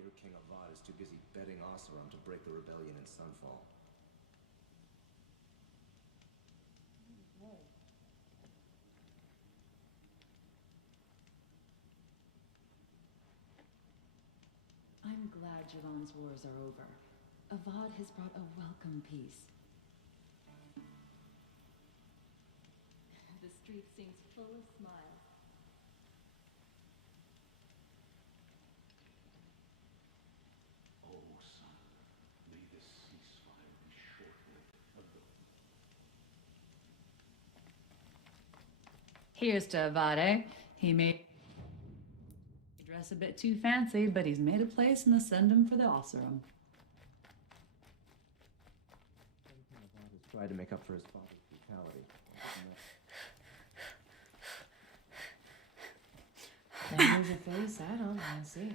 hear King Avad is too busy betting Oseram to break the rebellion in Sunfall. I'm glad Javon's wars are over. Avad has brought a welcome peace. The street seems full of smiles. Oh, son, may this ceasefire be short-lived. Here's to Avad, eh? He may dress a bit too fancy, but he's made a place in the Sendum for the Oseram. He's tried to make up for his father's brutality. There's a face I don't want to see it.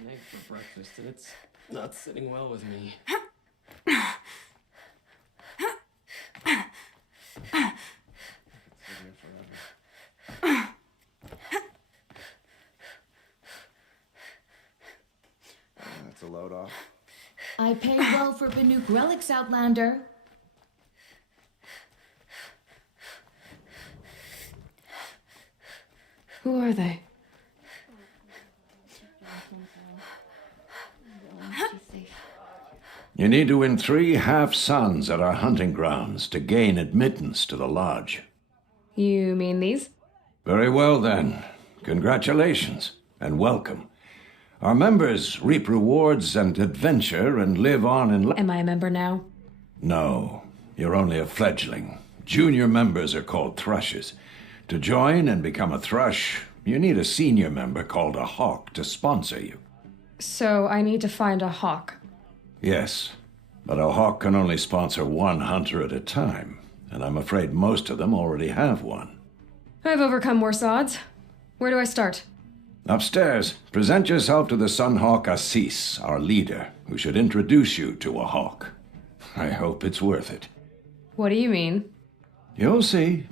An egg for breakfast, and it's not sitting well with me. That's a load off. I paid well for Banuk relics, Outlander. Who are they? You need to win 3 half-suns at our hunting grounds to gain admittance to the lodge. You mean these? Very well, then. Congratulations, and welcome. Our members reap rewards and adventure and live on in... Am I a member now? No, you're only a fledgling. Junior members are called thrushes. To join and become a thrush, you need a senior member called a hawk to sponsor you. So I need to find a hawk. Yes, but a hawk can only sponsor 1 hunter at a time, and I'm afraid most of them already have one. I've overcome worse odds. Where do I start? Upstairs, present yourself to the Sunhawk Assis, our leader, who should introduce you to a hawk. I hope it's worth it. What do you mean? You'll see.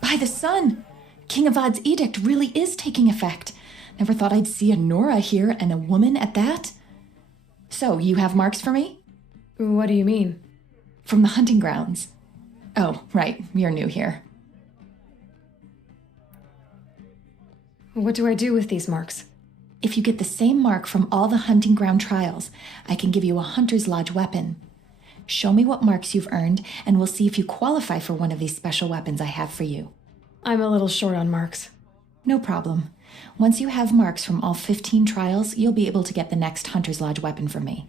By the sun! King Avad's edict really is taking effect. Never thought I'd see a Nora here, and a woman at that. So, you have marks for me? What do you mean? From the hunting grounds. Oh, right, you're new here. What do I do with these marks? If you get the same mark from all the hunting ground trials, I can give you a Hunter's Lodge weapon. Show me what marks you've earned, and we'll see if you qualify for one of these special weapons I have for you. I'm a little short on marks. No problem. Once you have marks from all 15 trials, you'll be able to get the next Hunter's Lodge weapon from me.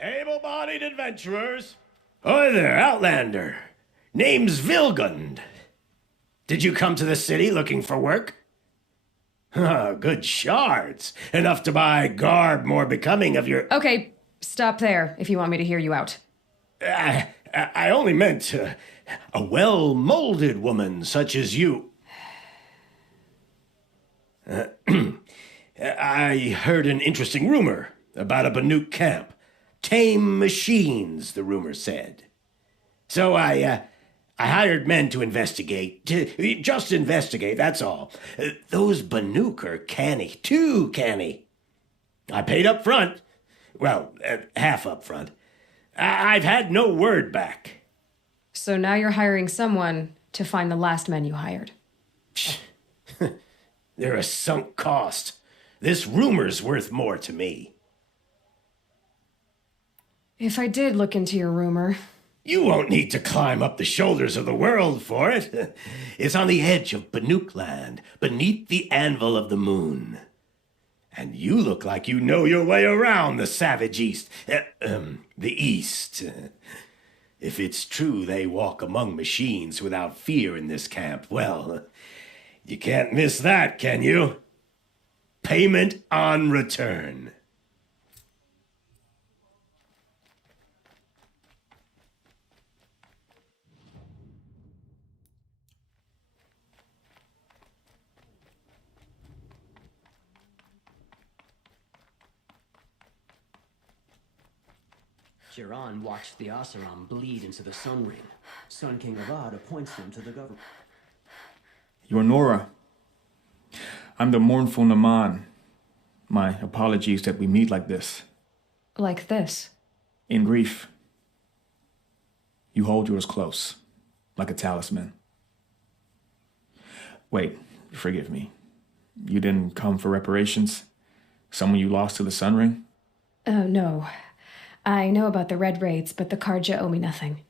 Able-bodied adventurers. Hi there, Outlander. Name's Vilgund. Did you come to the city looking for work? Good shards. Enough to buy garb more becoming of your... Okay, stop there if you want me to hear you out. I only meant a well-molded woman such as you. I heard an interesting rumor about a Banuk camp. Tame machines, the rumor said. So I hired men to investigate. Just investigate, that's all. Those Banuk are canny, too canny. I paid up front. Well, half up front. I've had no word back. So now you're hiring someone to find the last men you hired. They're a sunk cost. This rumor's worth more to me. If I did look into your rumor... You won't need to climb up the shoulders of the world for it. It's on the edge of Banuk land, beneath the anvil of the moon. And you look like you know your way around the savage east. The east. If it's true they walk among machines without fear in this camp, well, You can't miss that, can you? Payment on return. Jiran watched the Oseram bleed into the Sun Ring. Sun King Avad appoints them to the government. You're Nora. I'm the mournful Naman. My apologies that we meet like this. Like this. In grief. You hold yours close, like a talisman. Wait, forgive me. You didn't come for reparations? Someone you lost to the Sun Ring? Oh, no. I know about the Red Raids, but the Karja owe me nothing.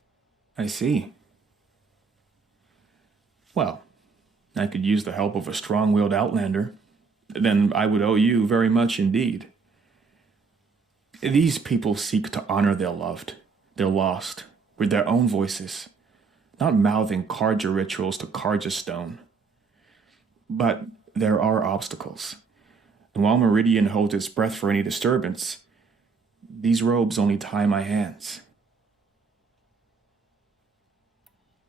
I see. Well, I could use the help of a strong-willed outlander. Then I would owe you very much indeed. These people seek to honor their loved, their lost, with their own voices, not mouthing Karja rituals to Karja stone. But there are obstacles. And while Meridian holds its breath for any disturbance, these robes only tie my hands.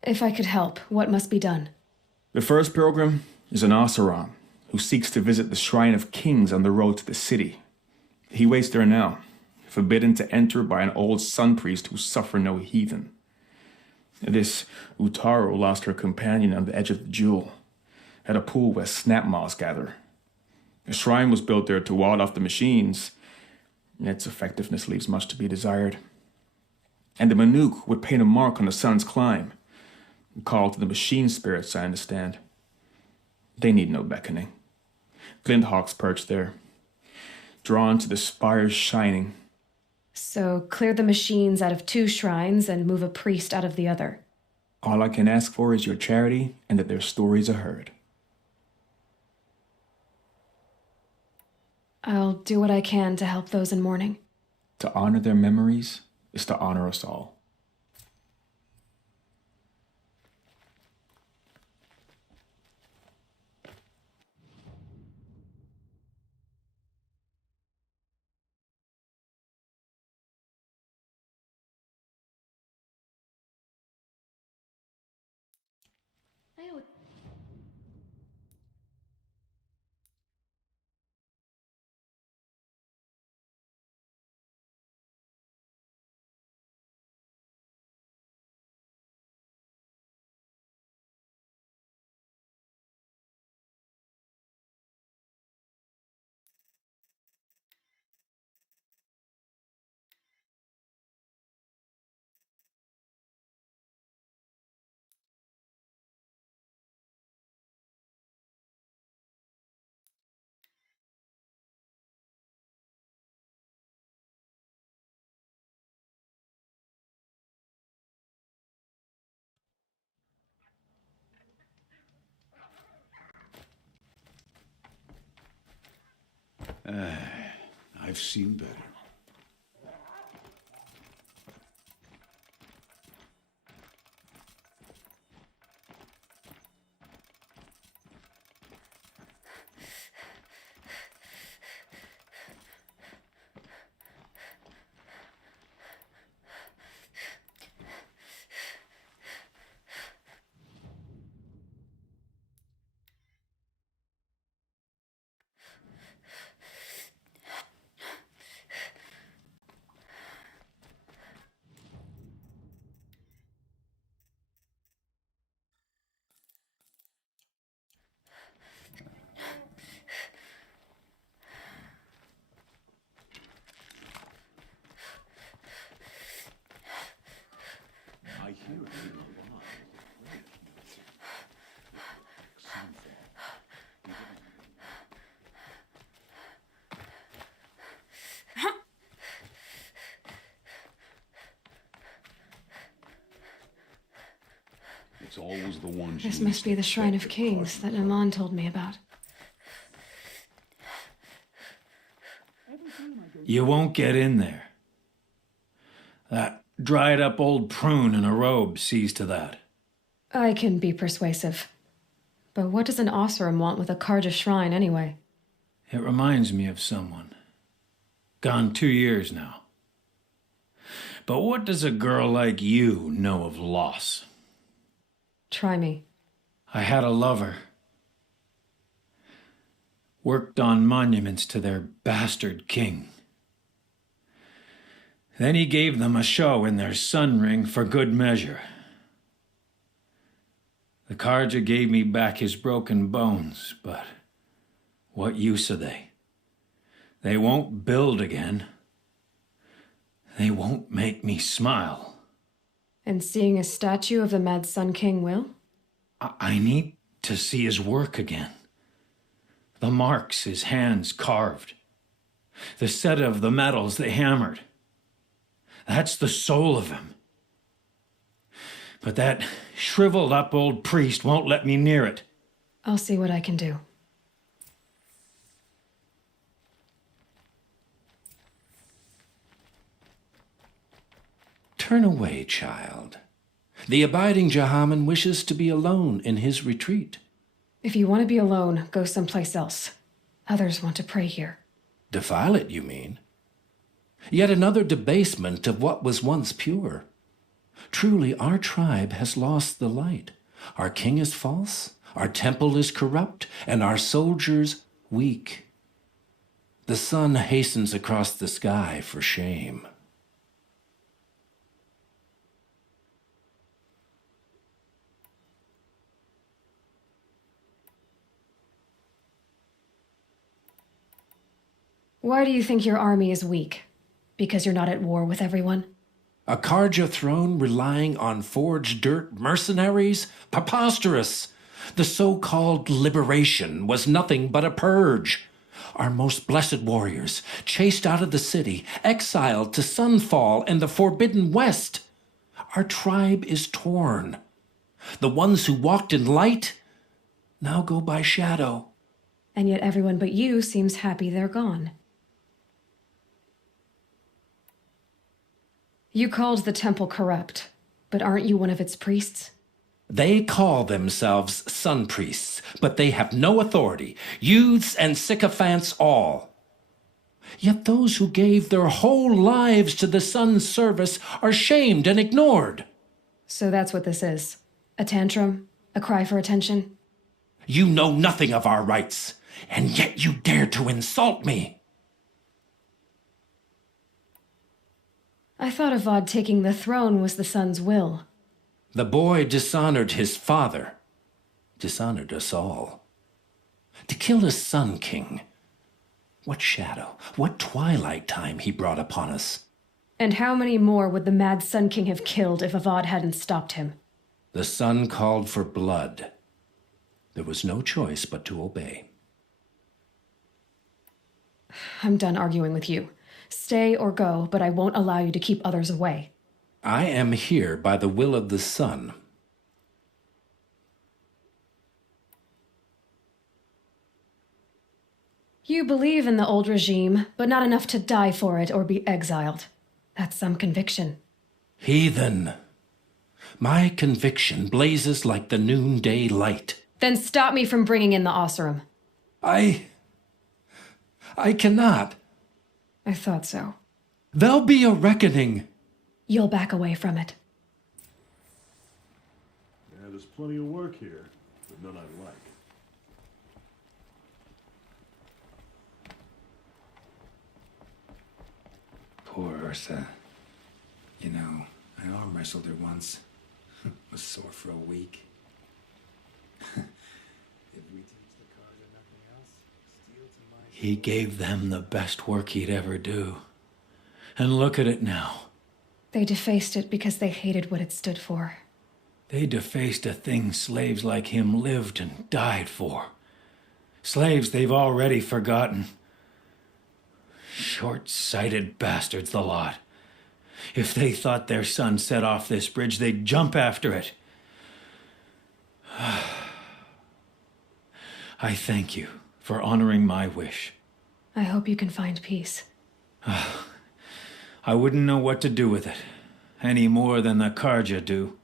If I could help, what must be done? The first pilgrim is an Oseram who seeks to visit the Shrine of Kings on the road to the city. He waits there now, forbidden to enter by an old sun priest who suffer no heathen. This Utaro lost her companion on the edge of the jewel, at a pool where snap moths gather. A shrine was built there to ward off the machines. Its effectiveness leaves much to be desired. And the Manuk would paint a mark on the sun's climb, called to the machine spirits, I understand. They need no beckoning. Glinthawks perch there, drawn to the spire's shining. So clear the machines out of 2 shrines and move a priest out of the other. All I can ask for is your charity and that their stories are heard. I'll do what I can to help those in mourning. To honor their memories is to honor us all. I've seen better. I hear it in the line. It's always the ones This you must be the Shrine of expect Kings that Naman told me about. You won't get in there. That dried up old prune in a robe sees to that. I can be persuasive. But what does an Oseram want with a Karja shrine anyway? It reminds me of someone. Gone 2 years now. But what does a girl like you know of loss? Try me. I had a lover. Worked on monuments to their bastard king. Then he gave them a show in their sun ring for good measure. The Karja gave me back his broken bones, but what use are they? They won't build again. They won't make me smile. And seeing a statue of the Mad Sun King will? I need to see his work again. The marks his hands carved. The set of the metals they hammered. That's the soul of him. But that shriveled up old priest won't let me near it. I'll see what I can do. Turn away, child. The abiding Jahaman wishes to be alone in his retreat. If you want to be alone, go someplace else. Others want to pray here. Defile it, you mean? Yet another debasement of what was once pure. Truly, our tribe has lost the light. Our king is false, our temple is corrupt, and our soldiers weak. The sun hastens across the sky for shame. Why do you think your army is weak? Because you're not at war with everyone? A Karja throne relying on forged dirt mercenaries? Preposterous! The so-called liberation was nothing but a purge. Our most blessed warriors, chased out of the city, exiled to Sunfall and the Forbidden West. Our tribe is torn. The ones who walked in light now go by shadow. And yet everyone but you seems happy they're gone. You called the temple corrupt, but aren't you one of its priests? They call themselves sun priests, but they have no authority, youths and sycophants all. Yet those who gave their whole lives to the sun's service are shamed and ignored. So that's what this is. A tantrum? A cry for attention? You know nothing of our rights, and yet you dare to insult me. I thought Avad taking the throne was the sun's will. The boy dishonored his father, dishonored us all. To kill a sun king, what shadow, what twilight time he brought upon us. And how many more would the Mad Sun King have killed if Avad hadn't stopped him? The sun called for blood. There was no choice but to obey. I'm done arguing with you. Stay or go, but I won't allow you to keep others away. I am here by the will of the sun. You believe in the old regime, but not enough to die for it or be exiled. That's some conviction. Heathen. My conviction blazes like the noonday light. Then stop me from bringing in the Oseram. I cannot. I thought so. There'll be a reckoning. You'll back away from it. Yeah, there's plenty of work here, but none I like. Poor Ursa. You know, I arm wrestled her once. Was sore for a week. If we teach the Karja nothing else, steal to my... He gave them the best work he'd ever do. And look at it now. They defaced it because they hated what it stood for. They defaced a thing slaves like him lived and died for. Slaves they've already forgotten. Short-sighted bastards, the lot. If they thought their son set off this bridge, they'd jump after it. I thank you for honoring my wish. I hope you can find peace. I wouldn't know what to do with it, any more than the Karja do.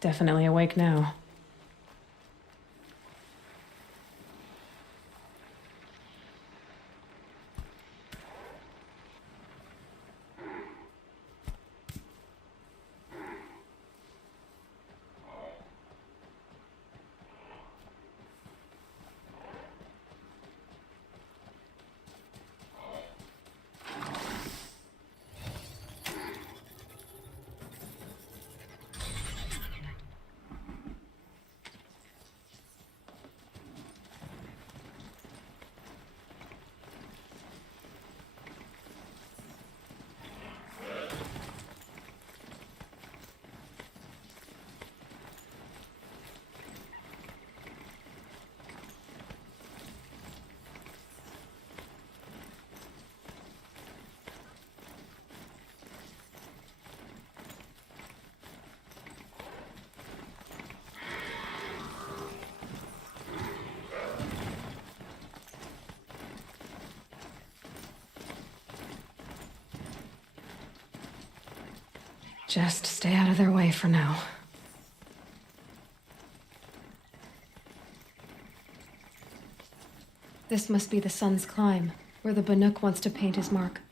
Definitely awake now. Just stay out of their way for now. This must be the sun's climb, where the Banuk wants to paint his mark.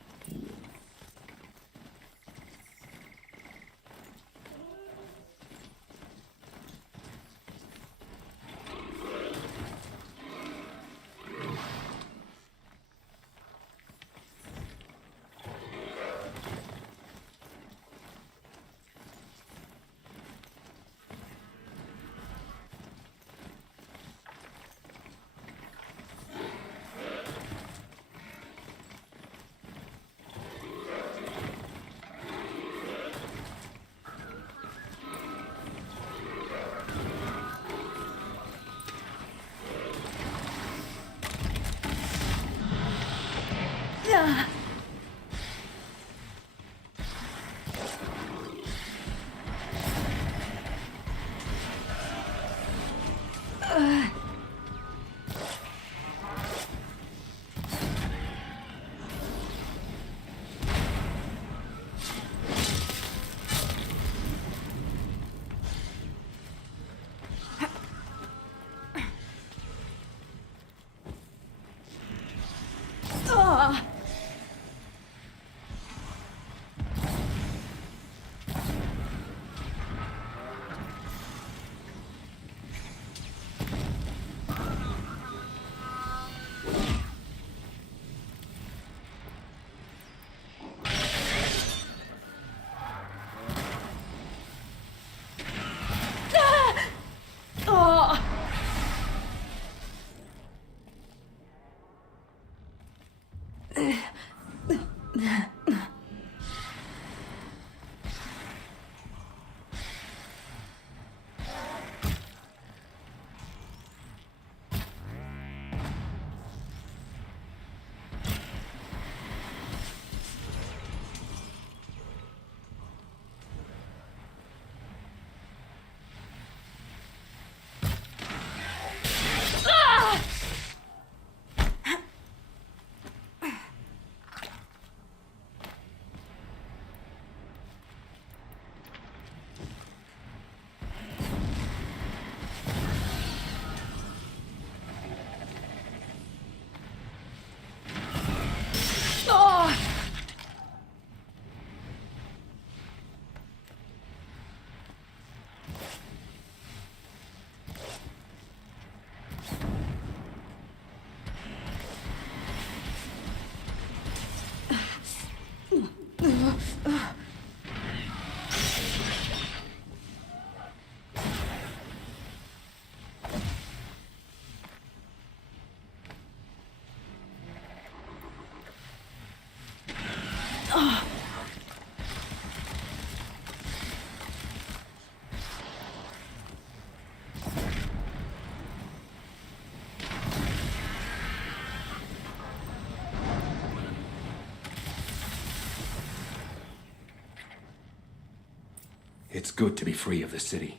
It's good to be free of the city.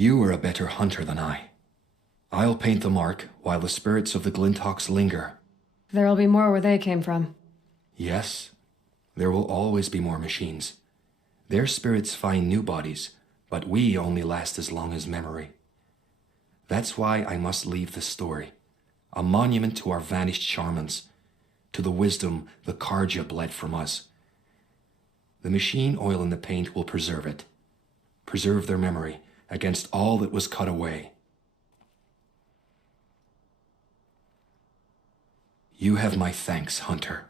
You are a better hunter than I. I'll paint the mark while the spirits of the Glinthawks linger. There'll be more where they came from. Yes, there will always be more machines. Their spirits find new bodies, but we only last as long as memory. That's why I must leave this story, a monument to our vanished shamans, to the wisdom the Karja bled from us. The machine oil in the paint will preserve it, preserve their memory against all that was cut away. You have my thanks, Hunter.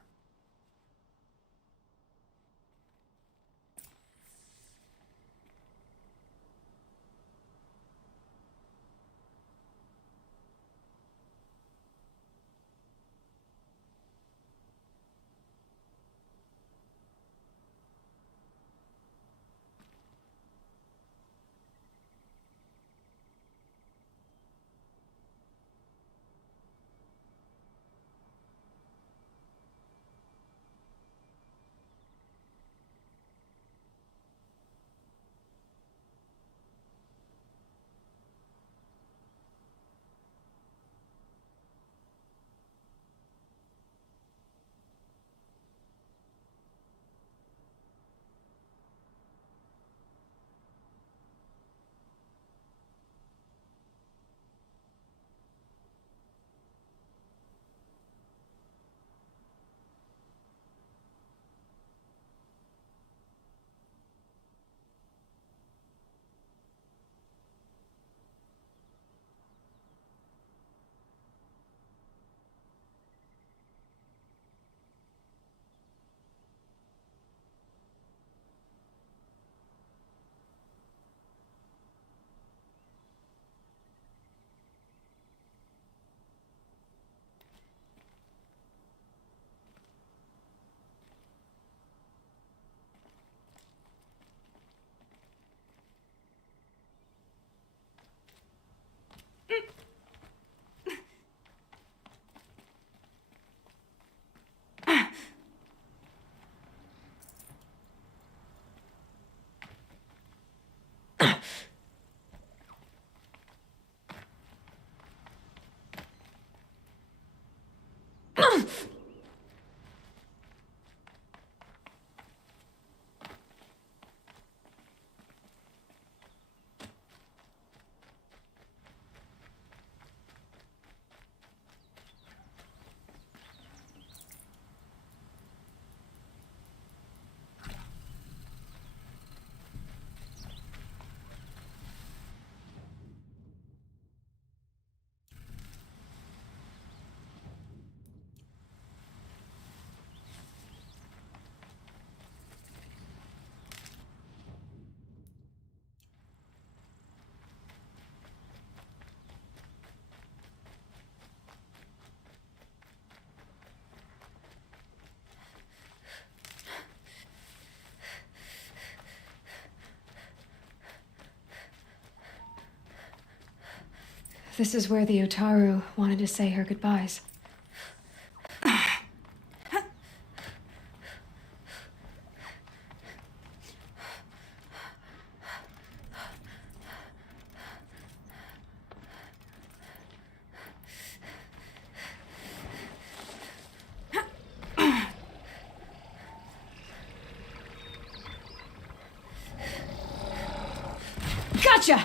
This is where the Utaru wanted to say her goodbyes. Gotcha!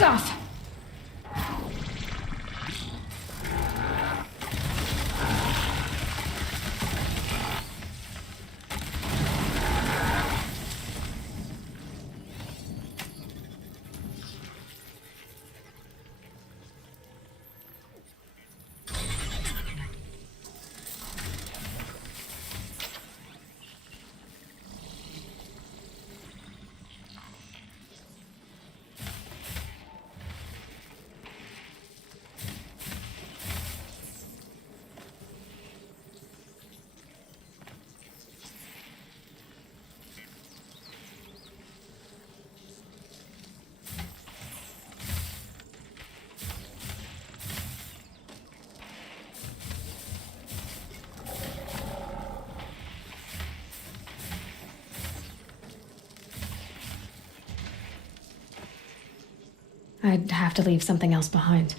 Lights off! I'd have to leave something else behind.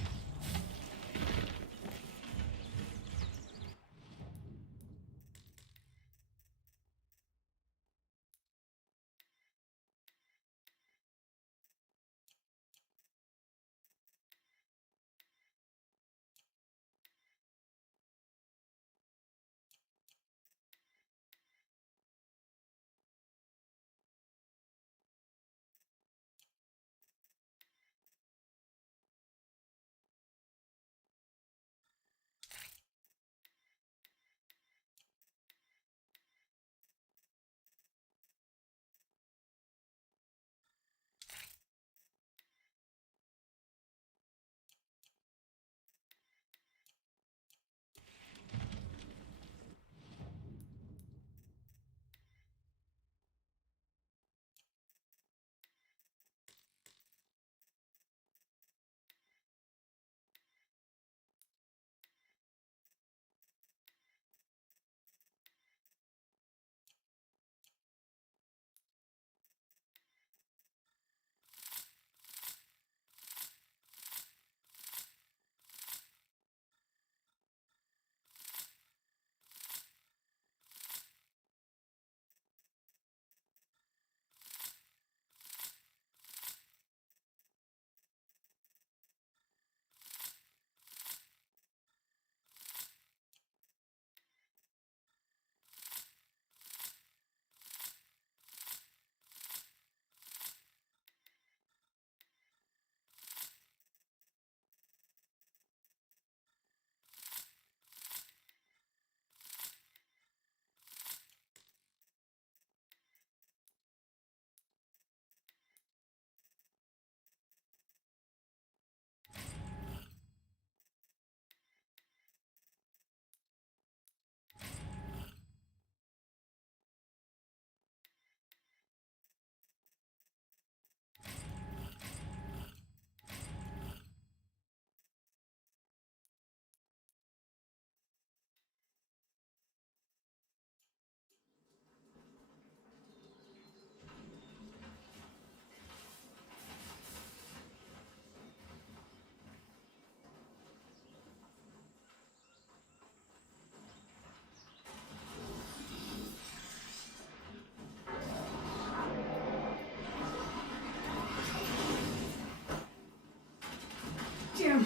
Damn.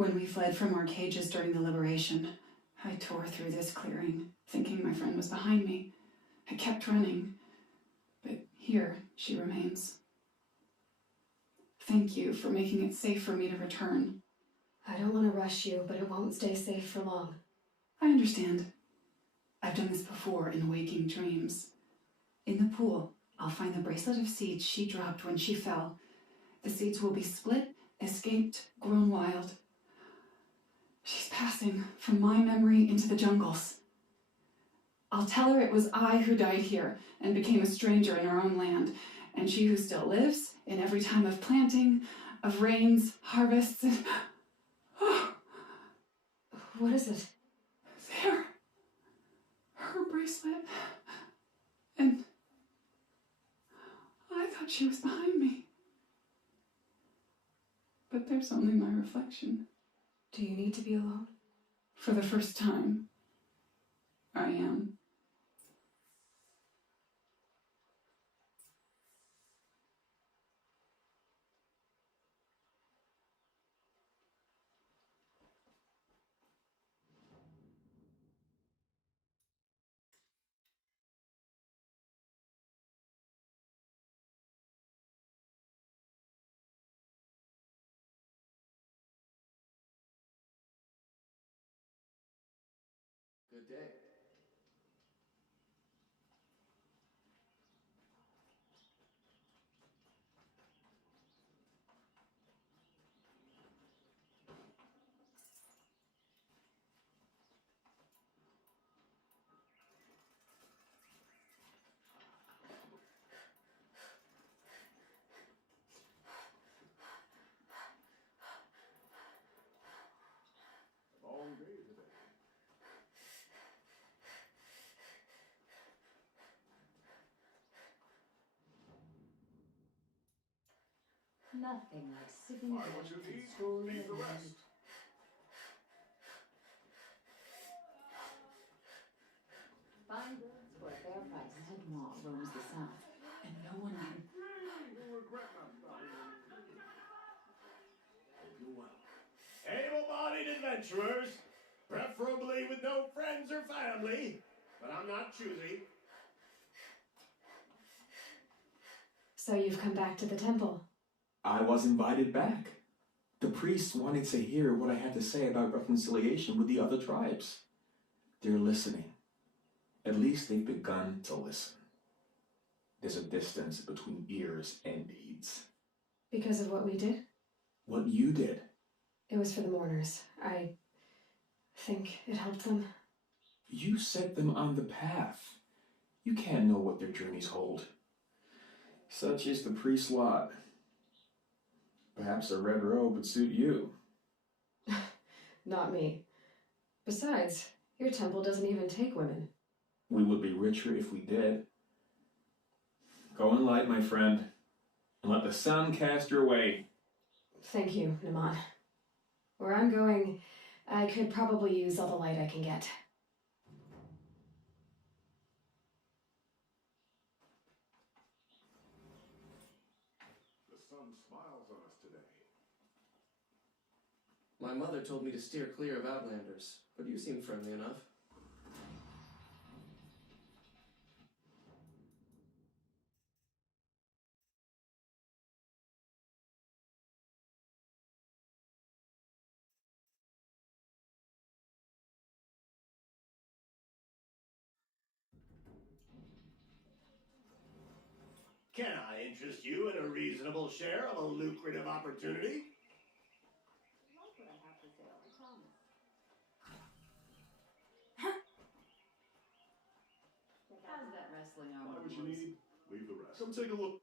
When we fled from our cages during the liberation, I tore through this clearing, thinking my friend was behind me. I kept running, but here she remains. Thank you for making it safe for me to return. I don't want to rush you, but it won't stay safe for long. I understand. I've done this before in waking dreams. In the pool, I'll find the bracelet of seeds she dropped when she fell. The seeds will be split, escaped, grown wild. She's passing from my memory into the jungles. I'll tell her it was I who died here and became a stranger in our own land, and she who still lives in every time of planting, of rains, harvests, and... What is it? There. Her bracelet. And I thought she was behind me. But there's only my reflection. Do you need to be alone? For the first time, I am. Good day. Long day today. Nothing like sitting Buy down what you and need, strolling leave the around. rest. Fine goods for a fair price. Headlaw roams the south, and no one can. You'll regret not stopping in. Hope you well. Able-bodied adventurers, preferably with no friends or family, but I'm not choosy. So you've come back to the temple. I was invited back. The priests wanted to hear what I had to say about reconciliation with the other tribes. They're listening. At least they've begun to listen. There's a distance between ears and deeds. Because of what we did? What you did. It was for the mourners. I think it helped them. You set them on the path. You can't know what their journeys hold. Such is the priest's lot. Perhaps a red robe would suit you. Not me. Besides, your temple doesn't even take women. We would be richer if we did. Go in light, my friend, and let the sun cast your way. Thank you, Naman. Where I'm going, I could probably use all the light I can get. The sun smiles on us today. My mother told me to steer clear of Outlanders, but you seem friendly enough. Can I interest you in a reasonable share of a lucrative opportunity? How's that wrestling arm? Buy what you need, leave the rest. Come take a look.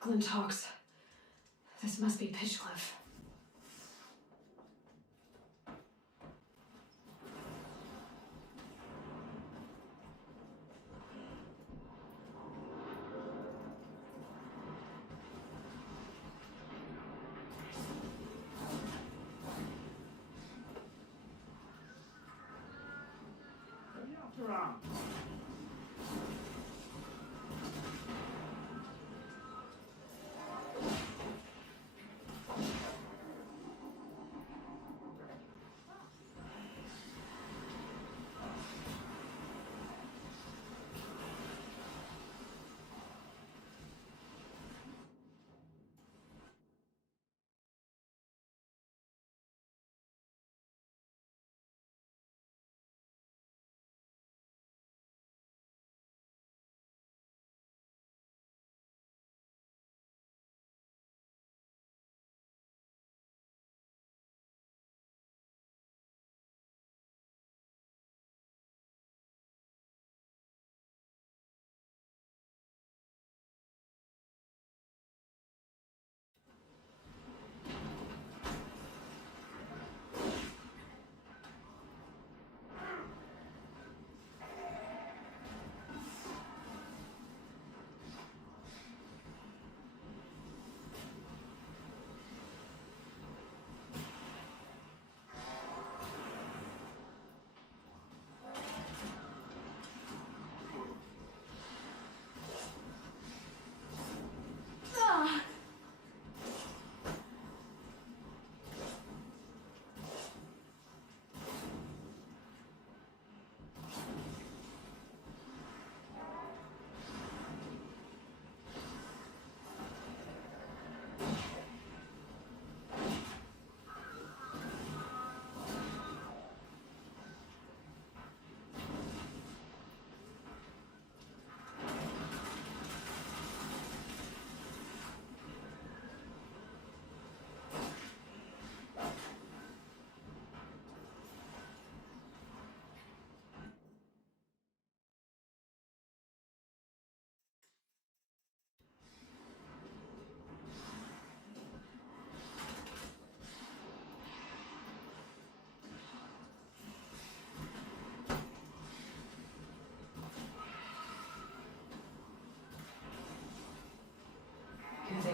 Glinthawks. This must be Pitchcliff.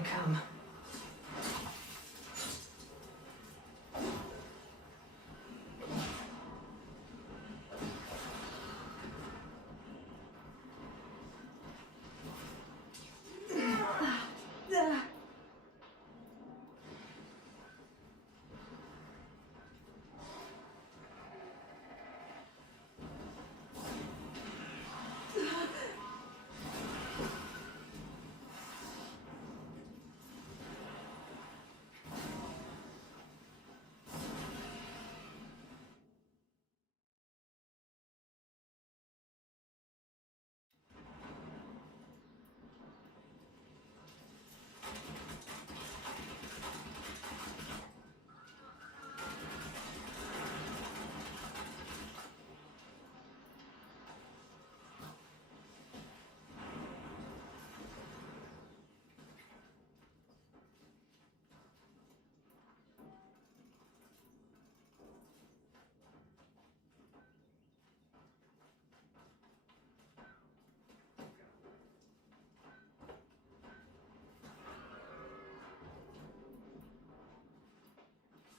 they come.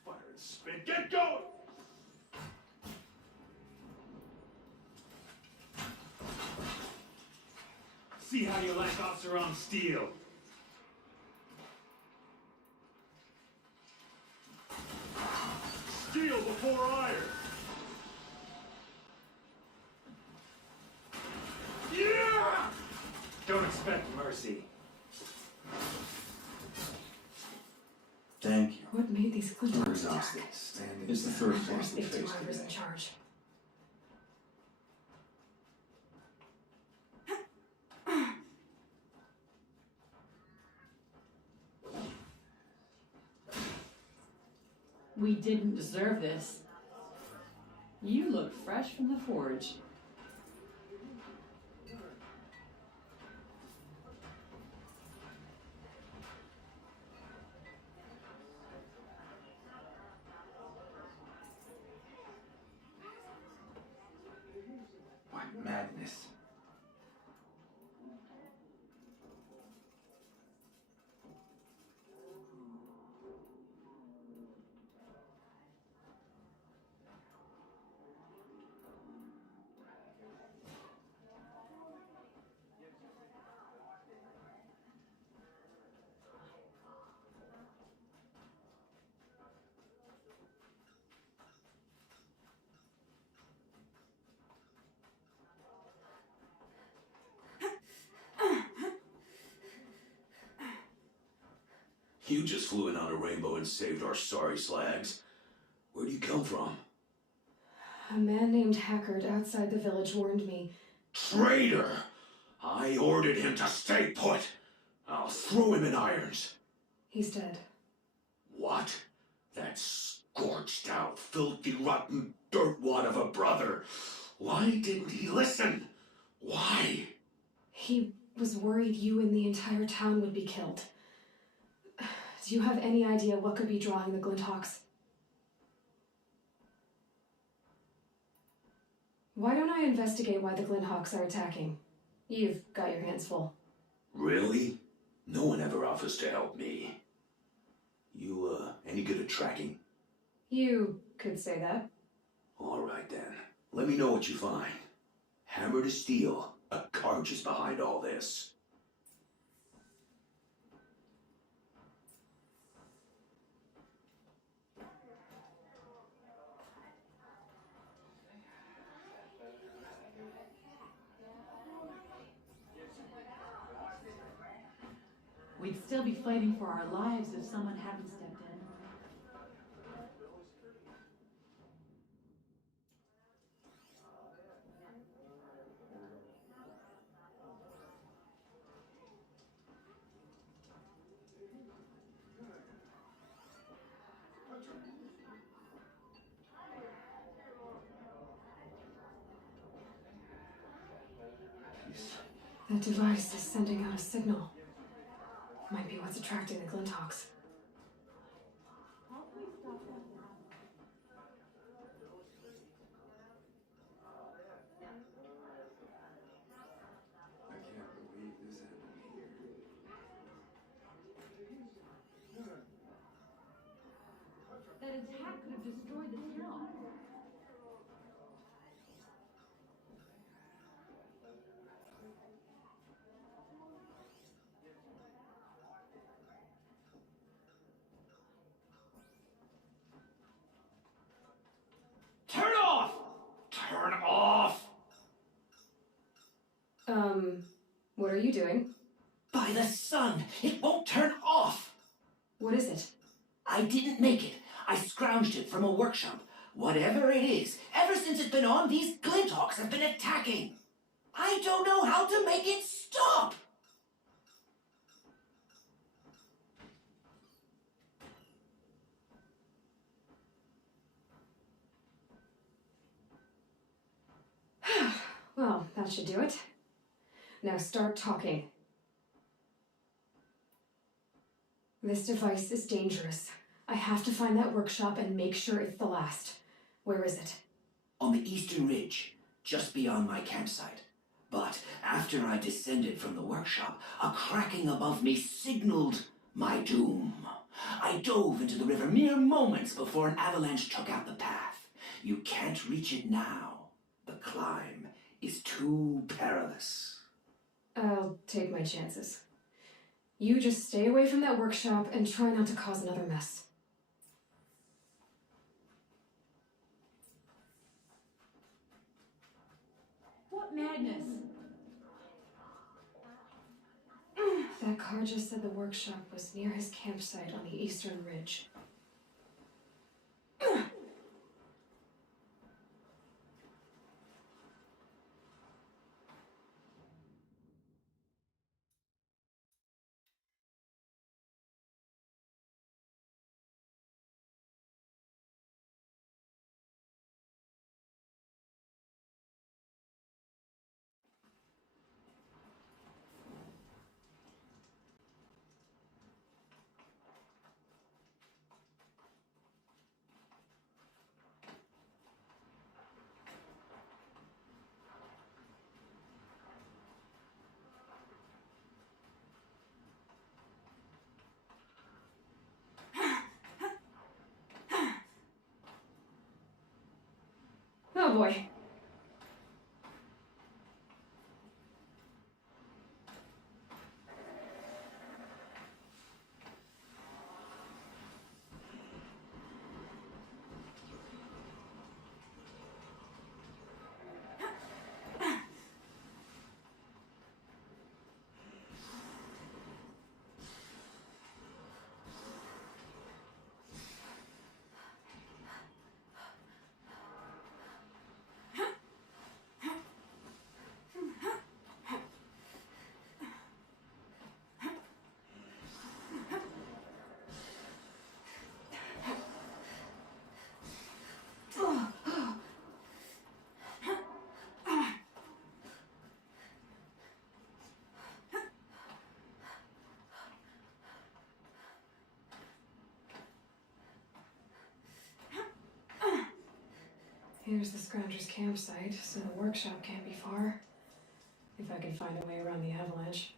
Fire and spit. Get going! See how you like Officer on steel. Steel before iron. Yeah! Don't expect mercy. Thank you. What made these We're Glinthawks exhausted. attack? Standing. It's the third force we Speak to faced whoever's in today. charge. We didn't deserve this. You look fresh from the forge. What madness. You just flew in on a rainbow and saved our sorry slags. Where do you come from? A man named Hackard outside the village warned me. Traitor! I ordered him to stay put. I'll throw him in irons. He's dead. What? That scorched out, filthy, rotten dirtwad of a brother. Why didn't he listen? Why? He was worried you and the entire town would be killed. Do you have any idea what could be drawing the Glinthawks? Why don't I investigate why the Glinthawks are attacking? You've got your hands full. Really? No one ever offers to help me. You, any good at tracking? You could say that. All right, then. Let me know what you find. Hammer to steel. A Karj is behind all this. We'd still be fighting for our lives if someone hadn't stepped in. That device is sending out a signal. Might be what's attracting the Glinthawks. I can't believe this happened here. What are you doing? By the sun! It won't turn off! What is it? I didn't make it. I scrounged it from a workshop. Whatever it is, ever since it's been on, these Glinthawks have been attacking. I don't know how to make it stop! Well, that should do it. Now start talking. This device is dangerous. I have to find that workshop and make sure it's the last. Where is it? On the eastern ridge, just beyond my campsite. But after I descended from the workshop, a cracking above me signaled my doom. I dove into the river mere moments before an avalanche took out the path. You can't reach it now. The climb is too perilous. I'll take my chances. You just stay away from that workshop and try not to cause another mess. What madness? That car just said the workshop was near his campsite on the eastern ridge. Oh boy. Here's the Scrounger's campsite, so the workshop can't be far. If I can find a way around the avalanche.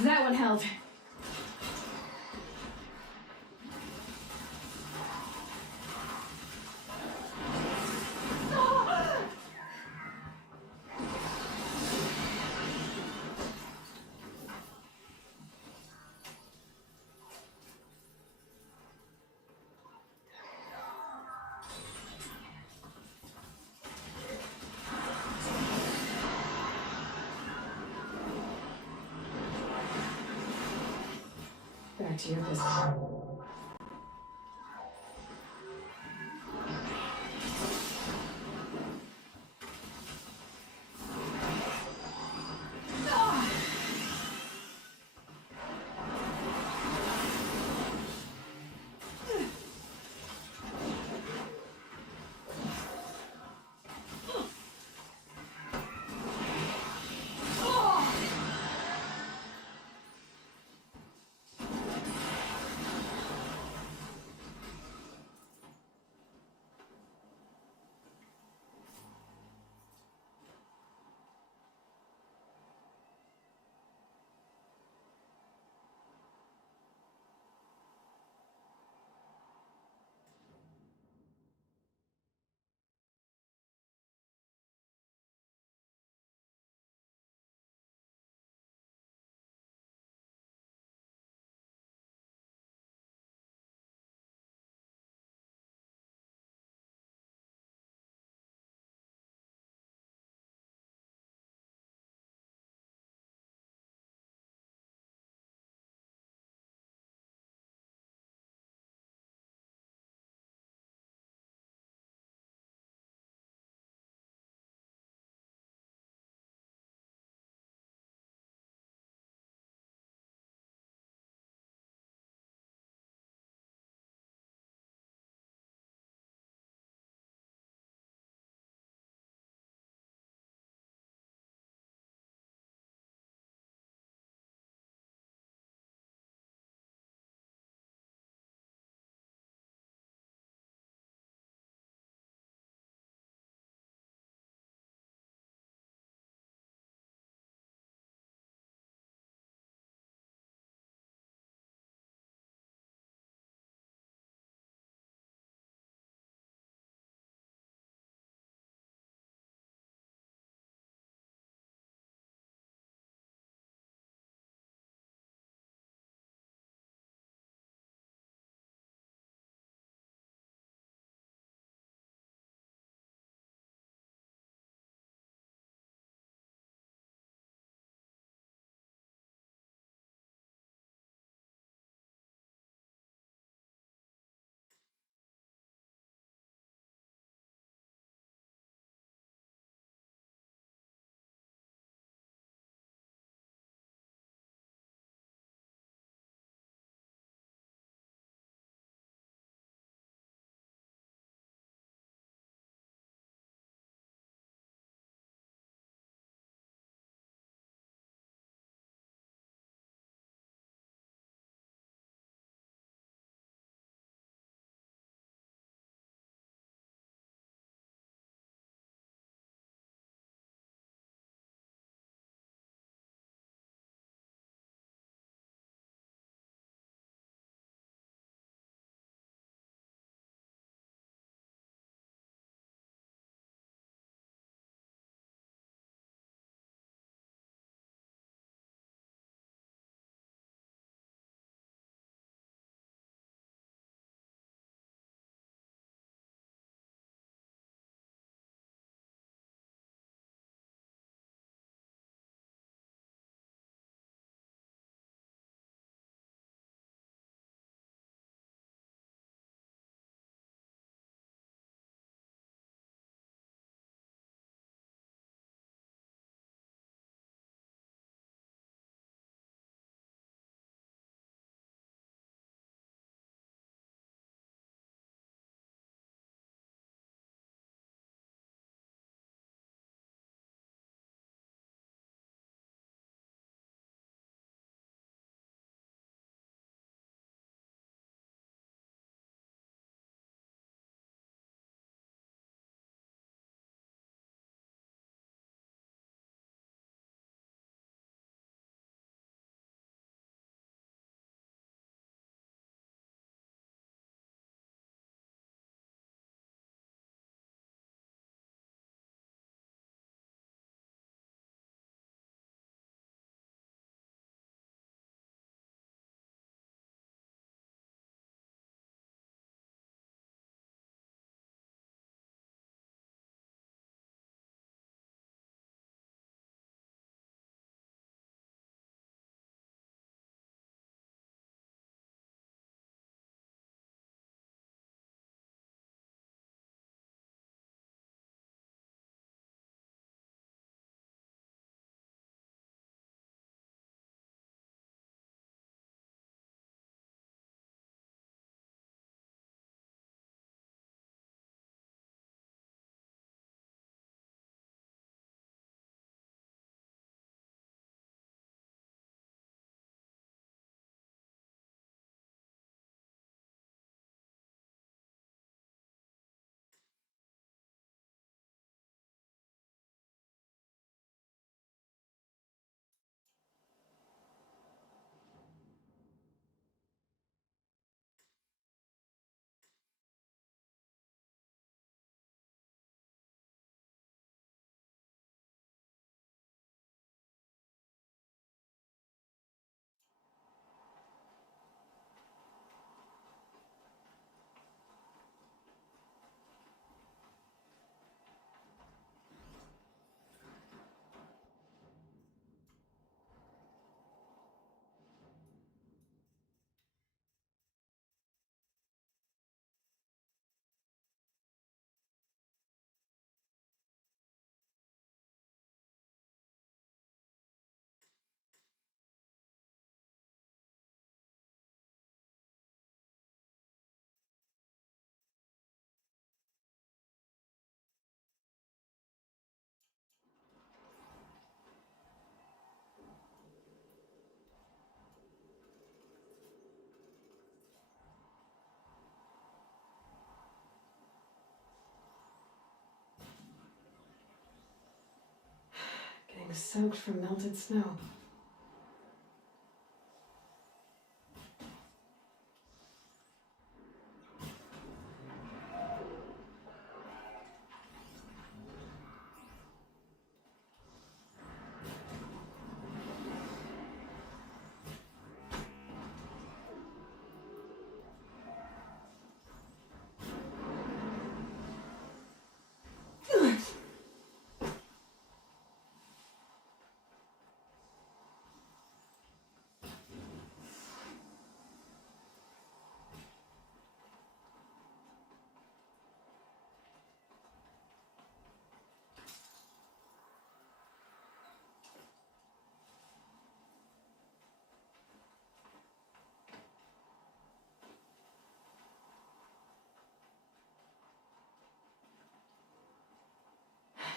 That one held. Back to your business. soaked from melted snow.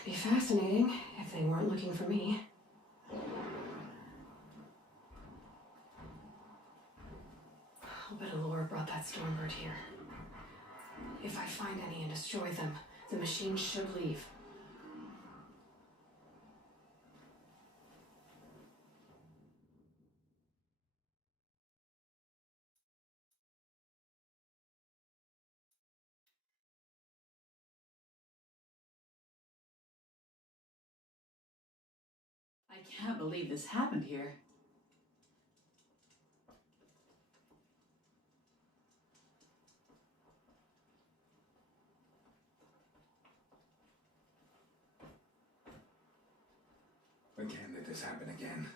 Be fascinating if they weren't looking for me. I'll bet Allure brought that Stormbird here. If I find any and destroy them, the machine should leave. I can't believe this happened here. We can't let this happen again.